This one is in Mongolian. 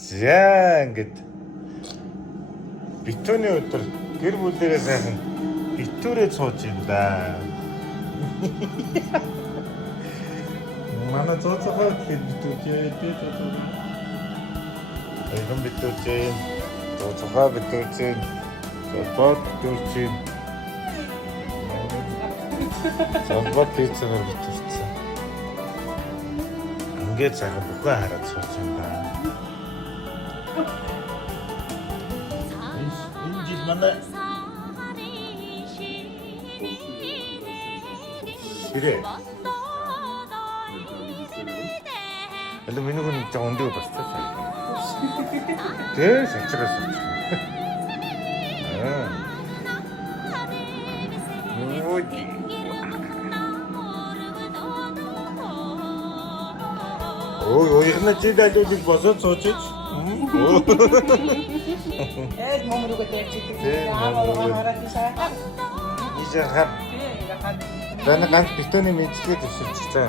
За ингээд битүүний өдөр гэр бүлээрээ сайхан битүүрээ сууж юм да. Манай цоцохоо тэгээд битүүчээ тий цоцохоо. Эйгэн битүүчээ. Цоцохоо битүүчээ. Цоцохоо битүүчээ. Цоцохоо битүүчээ. Ингээд сайхан бүхэн хараад сууж юм да. Энэ жил манай ширээ. Эле миний хүн жоо өндөг болчихсон. Тэ сачраас болчихсон. Ой, ихнэ чи дайдыг босоод суучих. Ed mau merugut ya situ. Ed, Ya, mau kalau merugut. harap disahkan. Ижахан. Yakan. Таны ганц битүүний мэдчилгээ төсөлчихсэн.